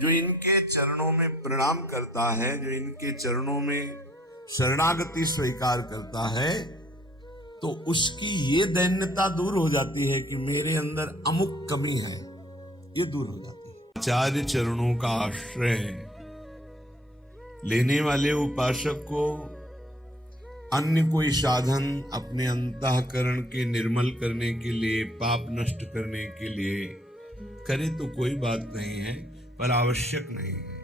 जो इनके चरणों में प्रणाम करता है, जो इनके चरणों में शरणागति स्वीकार करता है, तो उसकी ये दैन्यता दूर हो जाती है कि मेरे अंदर अमुक कमी है, ये दूर हो जाती है। आचार्य चरणों का आश्रय लेने वाले उपासक को अन्य कोई साधन अपने अंतःकरण के निर्मल करने के लिए, पाप नष्ट करने के लिए करे तो कोई बात नहीं है, पर आवश्यक नहीं है।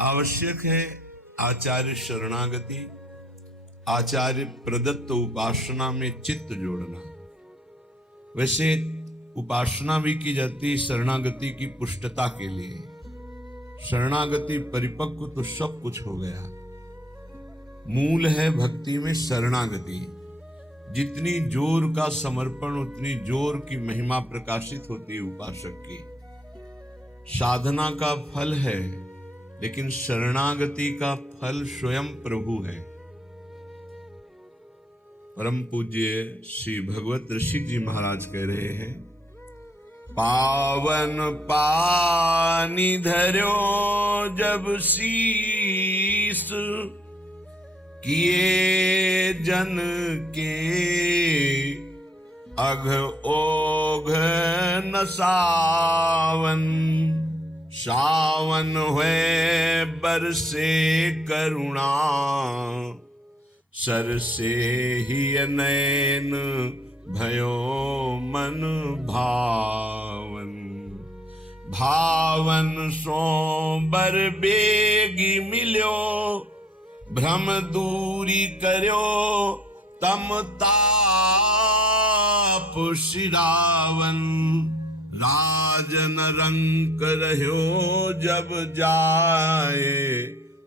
आवश्यक है आचार्य शरणागति, आचार्य प्रदत्त उपासना में चित्त जोड़ना। वैसे उपासना भी की जाती शरणागति की पुष्टता के लिए। शरणागति परिपक्व तो सब कुछ हो गया। मूल है भक्ति में शरणागति। जितनी जोर का समर्पण उतनी जोर की महिमा प्रकाशित होती है उपासक की। साधना का फल है, लेकिन शरणागति का फल स्वयं प्रभु है। परम पूज्य श्री भगवत ऋषि जी महाराज कह रहे हैं, पावन पानी धर्यो जब शीस, किए जन के अघ ओघ न सावन, सावन हुए बरसे करुणा, सर से ही नैन भयो मन भावन, भावन सो बर बेगी मिल्यो, भ्रम दूरी कर्यो तम ताप शिरावन, राजन रंक रह्यो जब जाए,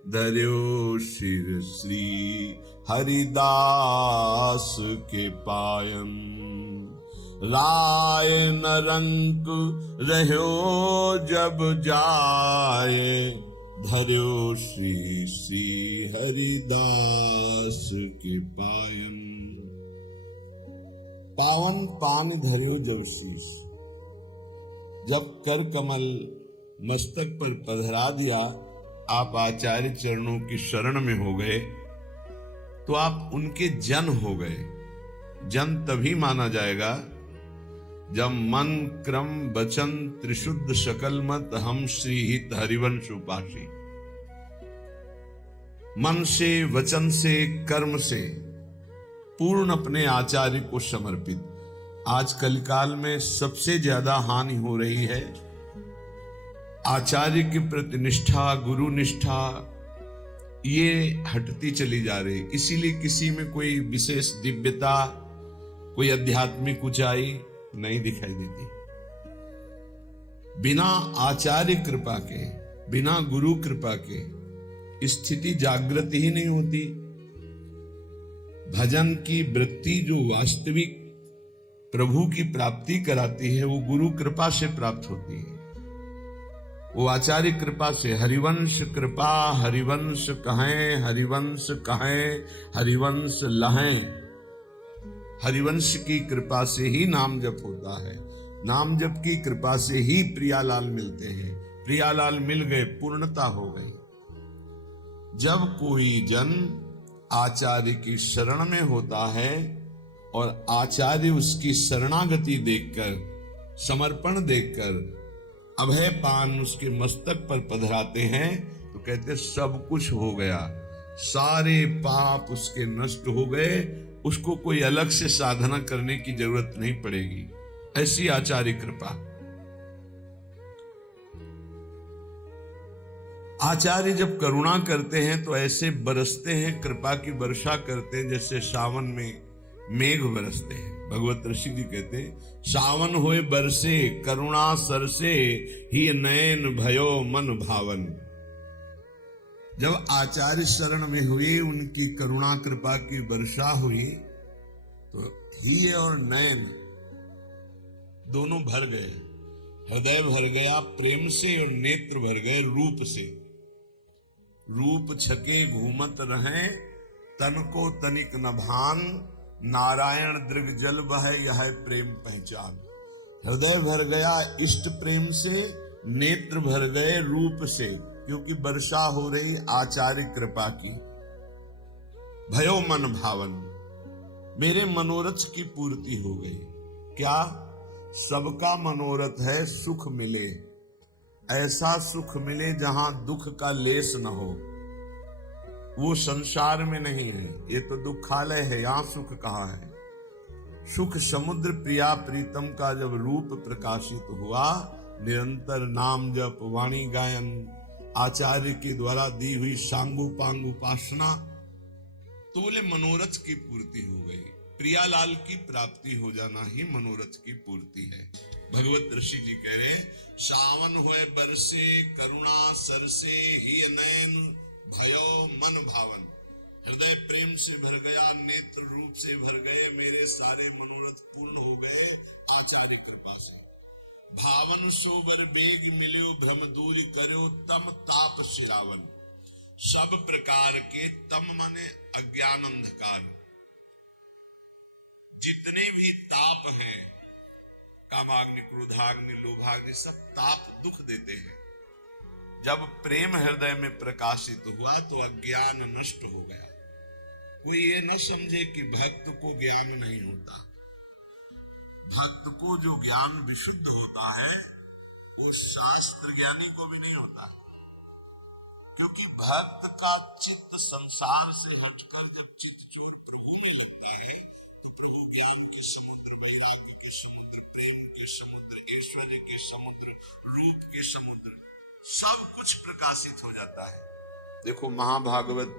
धर्यो शिर श्री हरिदास के पायन, राय न रंक रह्यो जब जाए, धर्यो श्री श्री हरिदास के पायन। पावन पानी धर्यो जब शीश, जब कर कमल मस्तक पर पधरा दिया, आप आचार्य चरणों की शरण में हो गए, तो आप उनके जन हो गए। जन तभी माना जाएगा जब मन क्रम वचन त्रिशुद्ध सकल मत हम श्री हित हरिवंश उपासी, मन से वचन से कर्म से पूर्ण अपने आचार्य को समर्पित। आज कलिकाल में सबसे ज्यादा हानि हो रही है आचार्य के प्रति निष्ठा, गुरु निष्ठा, ये हटती चली जा रही। इसीलिए किसी में कोई विशेष दिव्यता, कोई आध्यात्मिक ऊंचाई नहीं दिखाई देती। बिना आचार्य कृपा के, बिना गुरु कृपा के स्थिति जागृत ही नहीं होती। भजन की वृत्ति जो वास्तविक प्रभु की प्राप्ति कराती है, वो गुरु कृपा से प्राप्त होती है, वो आचार्य कृपा से। हरिवंश कृपा हरिवंश कहें, हरिवंश कहें हरिवंश लहें। हरिवंश की कृपा से ही नाम जप होता है। नाम जप की कृपा से ही प्रियालाल मिलते हैं। प्रियालाल मिल गए, पूर्णता हो गई। जब कोई जन आचार्य की शरण में होता है और आचार्य उसकी शरणागति देखकर, समर्पण देखकर अभय पान उसके मस्तक पर पधराते हैं, तो कहते सब कुछ हो गया, सारे पाप उसके नष्ट हो गए, उसको कोई अलग से साधना करने की जरूरत नहीं पड़ेगी। ऐसी आचार्य कृपा। आचार्य जब करुणा करते हैं तो ऐसे बरसते हैं, कृपा की वर्षा करते हैं जैसे सावन में मेघ बरसते हैं। भगवत ऋषि जी कहते हैं, सावन होए बरसे करुणा सरसे, ही नयन भयो मन भावन। जब आचार्य शरण में हुए, उनकी करुणा कृपा की वर्षा हुई, तो ही और नयन दोनों भर गए। हृदय भर गया प्रेम से और नेत्र भर गए रूप से। रूप छके घूमत रहें, तन को तनिक न भान, नारायण दृग जल बहे यह प्रेम पहचान। हृदय भर गया इष्ट प्रेम से नेत्र भर गए रूप से, क्योंकि वर्षा हो रही आचार्य कृपा की। भयो मन भावन, मेरे मनोरथ की पूर्ति हो गई। क्या? सबका मनोरथ है सुख मिले, ऐसा सुख मिले जहां दुख का लेस न हो। वो संसार में नहीं है, ये तो दुखालय है, यहां सुख कहाँ है। सुख समुद्र प्रिया प्रीतम का जब रूप प्रकाशित हुआ, निरंतर नाम जप वाणी गायन आचार्य के द्वारा दी हुई सांगु पांग उपासना, तो बोले मनोरथ की पूर्ति हो गई। प्रियालाल की प्राप्ति हो जाना ही मनोरथ की पूर्ति है। भगवत ऋषि जी कह रहे, सावन होए बरसे करुणा सरसे ही नयन भयो मन भावन। हृदय प्रेम से भर गया, नेत्र रूप से भर गए, मेरे सारे मनोरथ पूर्ण हो गए आचार्य कृपा से। भावन सोबर बेग मिल्यो भ्रम दूरी करो तम ताप सिरावन। सब प्रकार के तम माने अज्ञान अंधकार, जितने भी ताप हैं, कामाग्नि क्रोधाग्नि लोभाग्नि, सब ताप दुख देते हैं। जब प्रेम हृदय में प्रकाशित हुआ तो अज्ञान नष्ट हो गया। कोई ये न समझे कि भक्त को ज्ञान नहीं होता। भक्त को जो ज्ञान विशुद्ध होता है वो शास्त्र ज्ञानी को भी नहीं होता है, क्योंकि भक्त का चित्त संसार से हटकर जब चित्त छोड़ प्रभु में लगता है तो प्रभु ज्ञान के समुद्र, वैराग्य के समुद्र, प्रेम के समुद्र, ऐश्वर्य के समुद्र, रूप के समुद्र, सब कुछ प्रकाशित हो जाता है। देखो महाभागवत,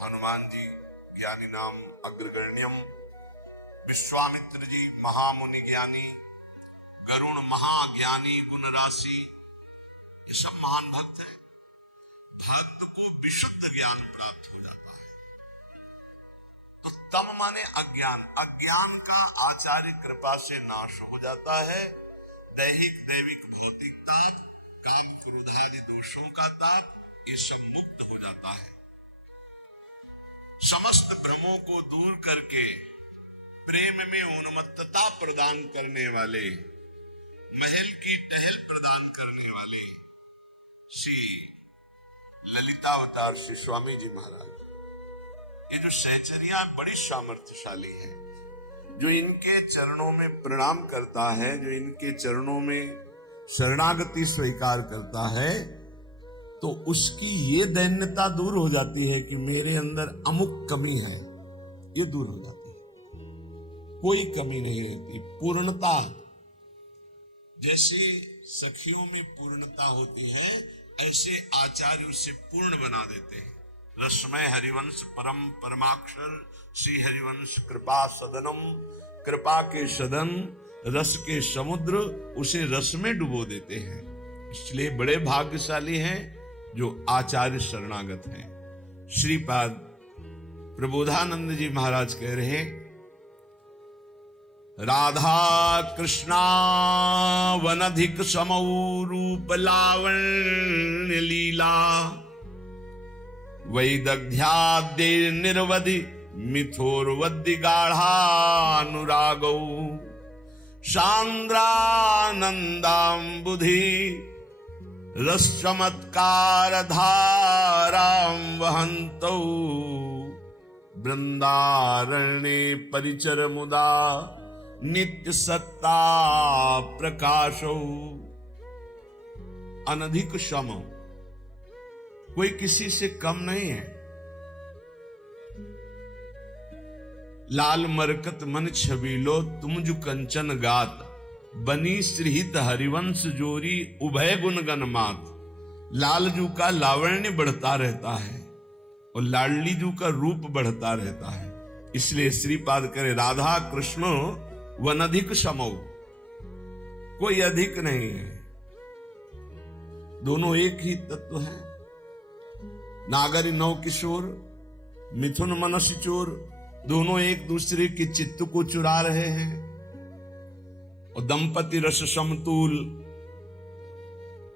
हनुमान जी ज्ञानी नाम अग्रगण्यम, विश्वामित्र जी महामुनि ज्ञानी, गरुण महाज्ञानी गुण राशि, ये सब महान भक्त है। भक्त को विशुद्ध ज्ञान प्राप्त हो जाता है। तो तम माने अज्ञान, अज्ञान का आचार्य कृपा से नाश हो जाता है। दैहिक दैविक भौतिक ताप, काम क्रोधादि दोषों का ताप, ये सब मुक्त हो जाता है। समस्त भ्रमों को दूर करके प्रेम में उन्मत्तता प्रदान करने वाले, महल की टहल प्रदान करने वाले श्री ललितावतार श्री स्वामी जी महाराज, ये जो सहचरिया बड़ी सामर्थ्यशाली है। जो इनके चरणों में प्रणाम करता है, जो इनके चरणों में शरणागति स्वीकार करता है, तो उसकी ये दैन्यता दूर हो जाती है कि मेरे अंदर अमुक कमी है, ये दूर हो जाती है। कोई कमी नहीं रहती, पूर्णता। जैसे सखियों में पूर्णता होती है, ऐसे आचार्य उसे पूर्ण बना देते हैं। रसमय हरिवंश परम परमाक्षर श्री हरिवंश कृपा सदनम, कृपा के सदन, रस के समुद्र, उसे रस में डुबो देते हैं। इसलिए बड़े भाग्यशाली हैं जो आचार्य शरणागत हैं। श्रीपाद प्रबोधानंद जी महाराज कह रहे हैं, राधा कृष्णा वनधिक समौ रूप लावण्य लीला, वैदग्ध्याद्य निर्वधि मिथोर्वद्य गाढ़ानुरागौ, सांद्रानंदाम्बुधि रस चमत्कार धारां वहन्तौ, वृंदारण्ये परिचर मुदा नित्य सत्ता प्रकाशौ। अनधिक सम, कोई किसी से कम नहीं है। लाल मरकत मन छबीलो तुम जो कंचन गात, बनी श्रीहित हरिवंश जोरी उभय गुण गण मात। लालजू का लावण्य बढ़ता रहता है और लाडलीजू का रूप बढ़ता रहता है। इसलिए श्रीपाद करे, राधा कृष्ण वनधिक समौ, कोई अधिक नहीं है, दोनों एक ही तत्व है। नागरी नौ किशोर, मिथुन मनसी चोर, दोनों एक दूसरे के चित्त को चुरा रहे हैं। और दंपति रस समतुल,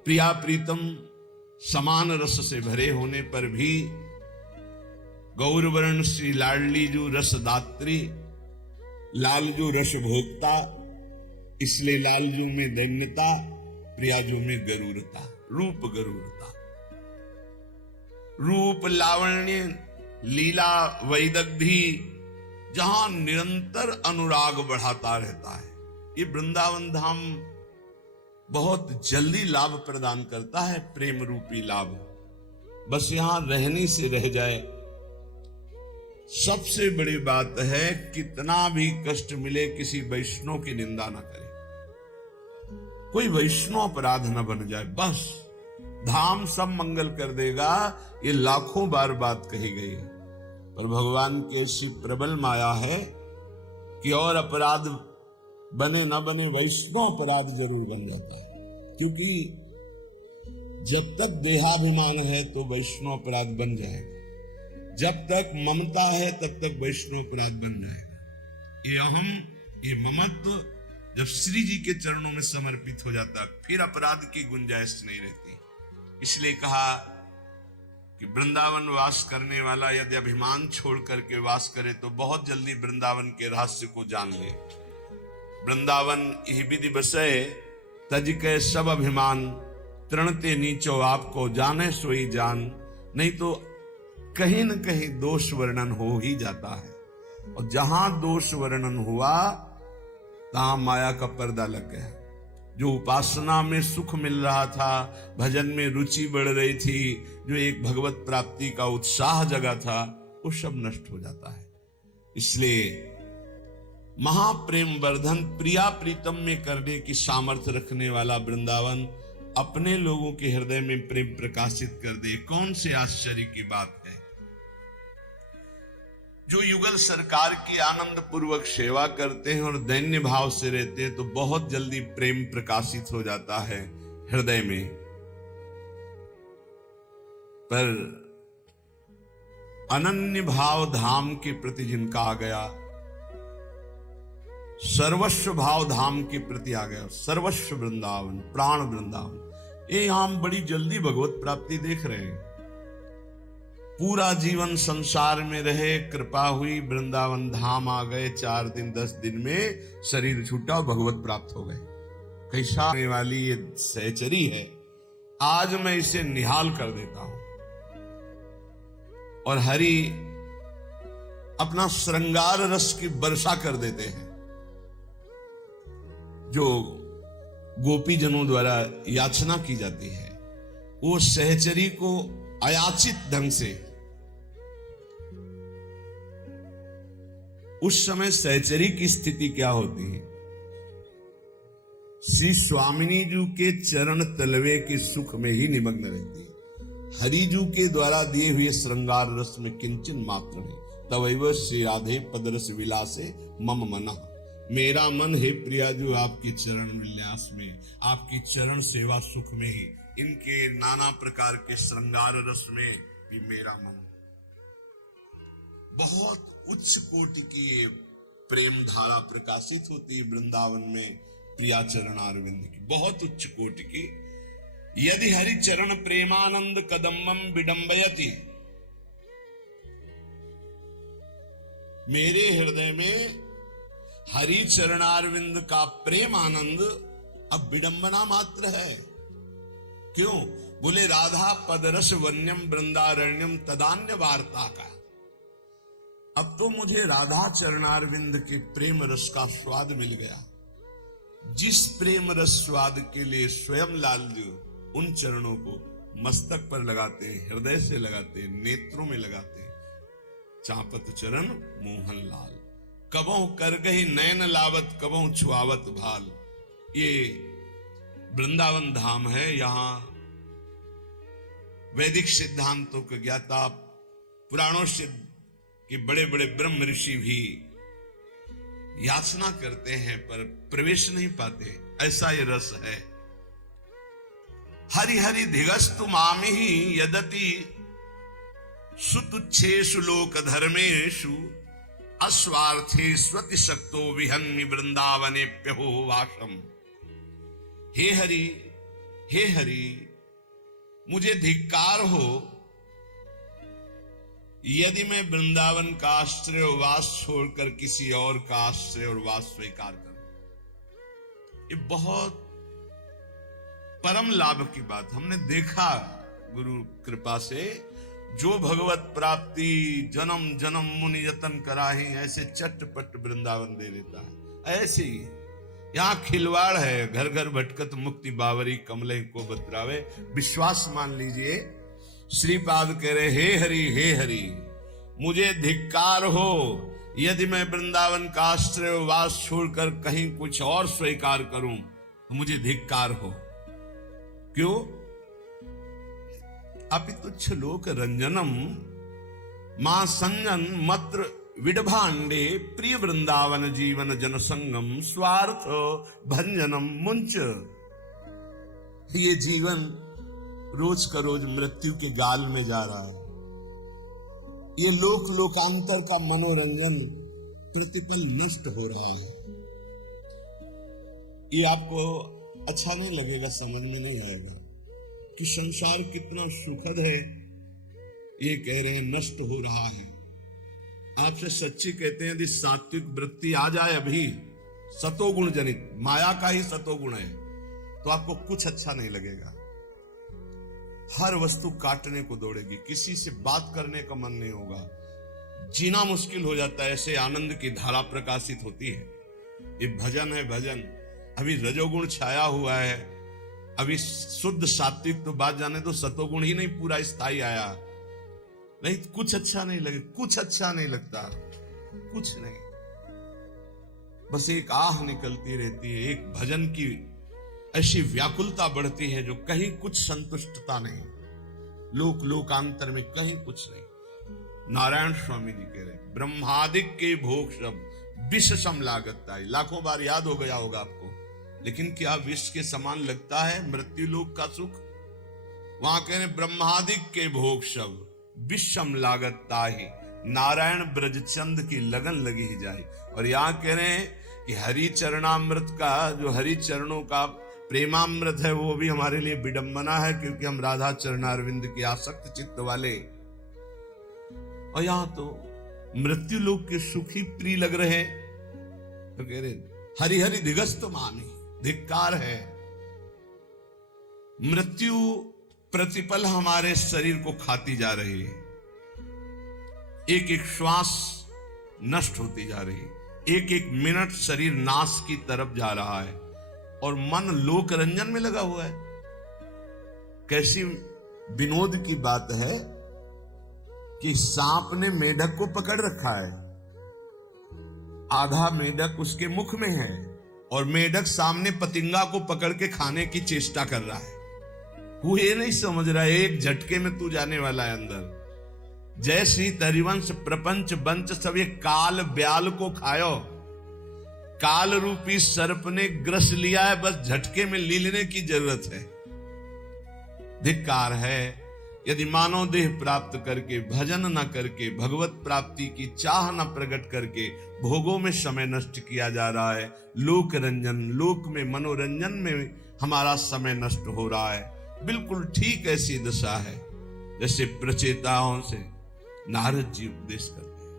प्रिया प्रीतम समान रस से भरे होने पर भी गौरवर्ण श्री लाडलीजू रसदात्री, लालजू रस भोक्ता, इसलिए लालजू में दैन्यता प्रियाजू में गरूरता, रूप गरूरता, रूप लावण्य लीला वैदग्धी, जहां निरंतर अनुराग बढ़ाता रहता है। ये वृंदावन धाम बहुत जल्दी लाभ प्रदान करता है, प्रेम रूपी लाभ। बस यहां रहने से रह जाए। सबसे बड़ी बात है, कितना भी कष्ट मिले किसी वैष्णव की निंदा ना करे, कोई वैष्णव अपराध न बन जाए, बस धाम सब मंगल कर देगा। ये लाखों बार बात कही गई है, पर भगवान की ऐसी प्रबल माया है कि और अपराध बने न बने, वैष्णव अपराध जरूर बन जाता है। क्योंकि जब तक देहाभिमान है तो वैष्णव अपराध बन जाएगा, जब तक ममता है तब तक वैष्णव अपराध बन जाएगा। ये अहम, ये ममत्व जब श्री जी के चरणों में समर्पित हो जाता, फिर अपराध की गुंजाइश नहीं रहती। इसलिए कहा कि वृंदावन वास करने वाला यदि अभिमान छोड़ करके वास करे तो बहुत जल्दी वृंदावन के रहस्य को जान ले। वृंदावन यही विधि बसे तज के सब अभिमान, तृणते नीचो आपको जाने सोई जान। नहीं तो कहीं न कहीं दोष वर्णन हो ही जाता है, और जहां दोष वर्णन हुआ तहां माया का पर्दा लग गया। जो उपासना में सुख मिल रहा था, भजन में रुचि बढ़ रही थी, जो एक भगवत प्राप्ति का उत्साह जगा था, वो सब नष्ट हो जाता है। इसलिए महाप्रेम वर्धन प्रिया प्रीतम में करने की सामर्थ्य रखने वाला वृंदावन अपने लोगों के हृदय में प्रेम प्रकाशित कर दे, कौन से आश्चर्य की बात है। जो युगल सरकार की आनंद पूर्वक सेवा करते हैं और दैन्य भाव से रहते हैं तो बहुत जल्दी प्रेम प्रकाशित हो जाता है हृदय में। पर अनन्य भाव धाम के प्रति जिनका आ गया, सर्वस्व भाव धाम के प्रति आ गया, सर्वस्व वृंदावन, प्राण वृंदावन, ये हम बड़ी जल्दी भगवत प्राप्ति देख रहे हैं। पूरा जीवन संसार में रहे, कृपा हुई, वृंदावन धाम आ गए, 4 दिन 10 दिन में शरीर छूटा और भगवत प्राप्त हो गए। कैसा वाली ये सहचरी है, आज मैं इसे निहाल कर देता हूं। और हरि अपना श्रृंगार रस की वर्षा कर देते हैं, जो गोपीजनों द्वारा याचना की जाती है। वो सहचरी को अयाचित ढंग से, उस समय सहचरी की स्थिति क्या होती है, श्री स्वामिनी जी के चरण तलवे के सुख में ही निमग्न रहती है। हरिजू के द्वारा दिए हुए श्रृंगार रस में किंचन मात्र नहीं। तवैव श्री राधे पदरस विलासे मम मनः, मेरा मन है प्रियाजू आपकी चरण विलास में, आपकी चरण सेवा सुख में ही, इनके नाना प्रकार के श्रृंगार रस में भी मेरा मन। बहुत उच्च कोटि की ये प्रेम धारा प्रकाशित होती है वृंदावन में प्रिया चरण अरविंद की, बहुत उच्च कोटि की। यदि हरि चरण प्रेमानंद कदम्बम विडंबयति, मेरे हृदय में हरि चरणारविंद का प्रेम आनंद अब विडंबना मात्र है। क्यों? बोले राधा पदरस वन्यम वृंदारण्यम तदान्य वार्ता का। अब तो मुझे राधा चरणारविंद के प्रेम रस का स्वाद मिल गया, जिस प्रेम रस स्वाद के लिए स्वयं लाल जी उन चरणों को मस्तक पर लगाते हैं, हृदय से लगाते हैं, नेत्रों में लगाते हैं। चापत चरण मोहन लाल, कबों कर गही नयन लावत, कबों छुआवत भाल। ये वृंदावन धाम है। यहां वैदिक सिद्धांतों के ज्ञाता, पुराणों से कि बड़े बड़े ब्रह्म ऋषि भी याचना करते हैं पर प्रवेश नहीं पाते, ऐसा ये रस है। हरि हरि धिगस्तु मामिहि यदति सुतुच्छेषु लोक धर्मेषु, अस्वार्थे स्वति शक्तो विहन्मि वृंदावनेप्यहो वासम। हे हरि, मुझे धिक्कार हो यदि मैं वृंदावन का आश्रय और वास छोड़कर किसी और का आश्रय और वास स्वीकार करूं। ये बहुत परम लाभ की बात हमने देखा गुरु कृपा से, जो भगवत प्राप्ति जन्म जन्म मुनि यतन कराही, ऐसे चटपट वृंदावन दे देता है। ऐसे ही यहाँ खिलवाड़ है, घर घर भटकत मुक्ति बावरी, कमले को बतरावे। विश्वास मान लीजिए, श्रीपाद कह रहे हे हरि मुझे धिक्कार हो यदि मैं वृंदावन का आश्रय वास छोड़कर कहीं कुछ और स्वीकार करूं, तो मुझे धिक्कार हो। क्यों? अपि तुच्छ लोक रंजनम मां संजन मत्र विडभांडे, प्रिय वृंदावन जीवन जन संगम, स्वार्थ भंजनम मुंच। ये जीवन रोज का रोज मृत्यु के गाल में जा रहा है। ये लोक लोकांतर का मनोरंजन प्रतिपल नष्ट हो रहा है। ये आपको अच्छा नहीं लगेगा, समझ में नहीं आएगा कि संसार कितना सुखद है। ये कह रहे हैं नष्ट हो रहा है। आपसे सच्ची कहते हैं, यदि सात्विक वृत्ति आ जाए अभी, सतोगुण जनित, माया का ही सतोगुण है, तो आपको कुछ अच्छा नहीं लगेगा। हर वस्तु काटने को दौड़ेगी, किसी से बात करने का मन नहीं होगा, जीना मुश्किल हो जाता है। ऐसे आनंद की धारा प्रकाशित होती है। ये भजन है भजन। अभी रजोगुण छाया हुआ है, अभी शुद्ध सात्विक तो बात जाने तो सतोगुण ही नहीं पूरा स्थायी आया, नहीं कुछ अच्छा नहीं लगे, कुछ अच्छा नहीं लगता, कुछ नहीं, बस एक आह निकलती रहती है, एक भजन की ऐसी व्याकुलता बढ़ती है जो कहीं कुछ संतुष्टता नहीं, लोक लोकांतर में कहीं कुछ नहीं। नारायण स्वामी जी कह रहे, ब्रह्मादिक के भोग शब्द विष सम लागता है। लाखों बार याद हो गया होगा आपको, लेकिन क्या विष के समान लगता है मृत्यु लोक का सुख? वहां कह रहे ब्रह्मादिक के भोग शब्द विषम लागता ही, नारायण ब्रजचंद की लगन लगी ही जाए। और यहां कह रहे हैं कि हरि चरणामृत का, जो हरि चरणों का प्रेमामृत है, वो भी हमारे लिए विडंबना है, क्योंकि हम राधा चरणारविंद की आसक्त चित्त वाले। और यहां तो मृत्यु लोक के सुखी प्रिय लग रहे हैं, तो कह रहे हरि हरि दिगस्त मानी, धिक्कार है। मृत्यु प्रतिपल हमारे शरीर को खाती जा रही है, एक एक श्वास नष्ट होती जा रही है, एक एक मिनट शरीर नाश की तरफ जा रहा है, और मन लोक रंजन में लगा हुआ है। कैसी विनोद की बात है कि सांप ने मेढक को पकड़ रखा है, आधा मेढक उसके मुख में है, और मेढक सामने पतिंगा को पकड़ के खाने की चेष्टा कर रहा है। वो ये नहीं समझ रहा है एक झटके में तू जाने वाला है अंदर। जय श्री तरिवंश प्रपंच बंच सब ये काल ब्याल को खायो, काल रूपी सर्प ने ग्रस लिया है, बस झटके में लीलने की जरूरत है। धिक्कार है यदि मानव देह प्राप्त करके, भजन न करके, भगवत प्राप्ति की चाह न प्रकट करके भोगों में समय नष्ट किया जा रहा है। लोक रंजन, लोक में मनोरंजन में हमारा समय नष्ट हो रहा है। बिल्कुल ठीक ऐसी दशा है जैसे प्रचेताओं से नारद जी उपदेश करते हैं,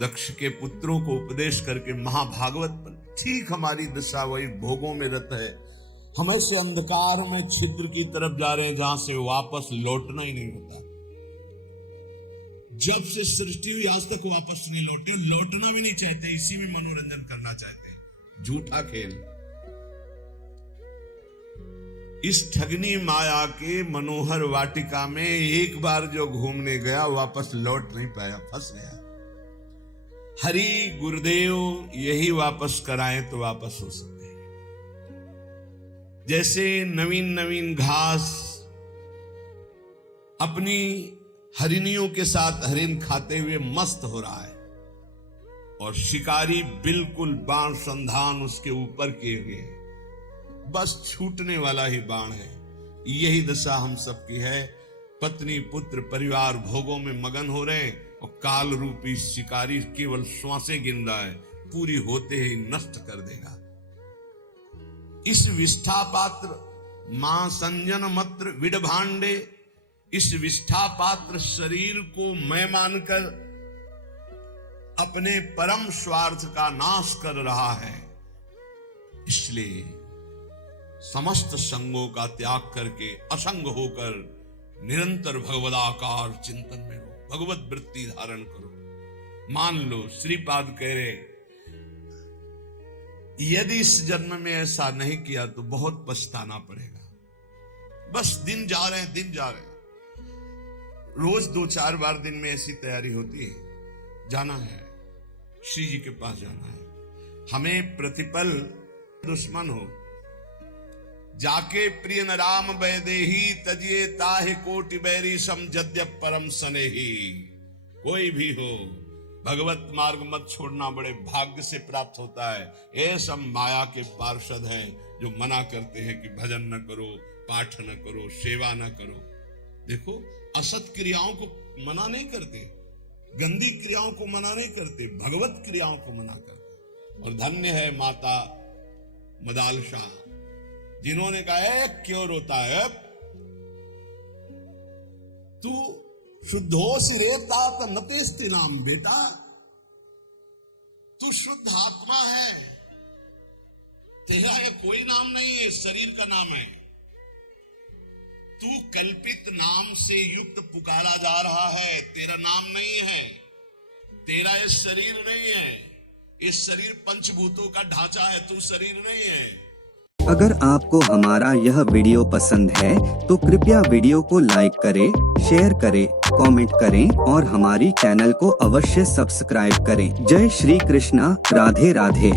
दक्ष के पुत्रों को उपदेश करके महाभागवत पर। ठीक हमारी दशा वही भोगों में रत है। हम ऐसे अंधकार में छिद्र की तरफ जा रहे हैं जहां से वापस लौटना ही नहीं होता। जब से सृष्टि हुई आज तक वापस नहीं लौटे, लौटना भी नहीं चाहते, इसी में मनोरंजन करना चाहते हैं। झूठा खेल। इस ठगनी माया के मनोहर वाटिका में एक बार जो घूमने गया वापस लौट नहीं पाया, फंस गया। हरि गुरुदेव यही वापस कराएं तो वापस हो सकते हैं। जैसे नवीन नवीन घास अपनी हरिणियों के साथ हरिन खाते हुए मस्त हो रहा है, और शिकारी बिल्कुल बाण संधान उसके ऊपर किए गए, बस छूटने वाला ही बाण है। यही दशा हम सबकी है। पत्नी पुत्र परिवार भोगों में मगन हो रहे हैं, और काल रूपी शिकारी केवल श्वासें गिन रहा है, पूरी होते ही नष्ट कर देगा। इस विष्ठा पात्र मां संजन मत्र विडभांडे, इस विष्ठा पात्र शरीर को मैं मानकर अपने परम स्वार्थ का नाश कर रहा है। इसलिए समस्त संगों का त्याग करके असंग होकर निरंतर भगवदाकार चिंतन में रहो, भगवत वृत्ति धारण करो। मान लो श्रीपाद कह रहे, यदि इस जन्म में ऐसा नहीं किया तो बहुत पछताना पड़ेगा। बस दिन जा रहे हैं, दिन जा रहे हैं। रोज 2-4 बार दिन में ऐसी तैयारी होती है, जाना है श्री जी के पास, जाना है। हमें प्रतिपल दुश्मन हो, जाके प्रिय न राम वैदेही, तजिए ताहि कोटि बैरी सम जद्यप परम सनेही। कोई भी हो, भगवत मार्ग मत छोड़ना, बड़े भाग्य से प्राप्त होता है। ये सब माया के पार्षद हैं जो मना करते हैं कि भजन न करो, पाठ न करो, सेवा न करो। देखो, असत क्रियाओं को मना नहीं करते, गंदी क्रियाओं को मना नहीं करते, भगवत क्रियाओं को मना करते। और धन्य है माता मदालसा, जिन्होंने कहा है क्यों रोता है, तू शुद्धोस रेता त नतेस्ति नाम, बेटा तू शुद्ध आत्मा है, तेरा ये कोई नाम नहीं है, शरीर का नाम है। तू कल्पित नाम से युक्त पुकारा जा रहा है, तेरा नाम नहीं है, तेरा ये शरीर नहीं है। इस शरीर पंचभूतों का ढांचा है, तू शरीर नहीं है। अगर आपको हमारा यह वीडियो पसंद है तो कृपया वीडियो को लाइक करें, शेयर करें, कमेंट करें और हमारी चैनल को अवश्य सब्सक्राइब करें। जय श्री कृष्णा, राधे राधे।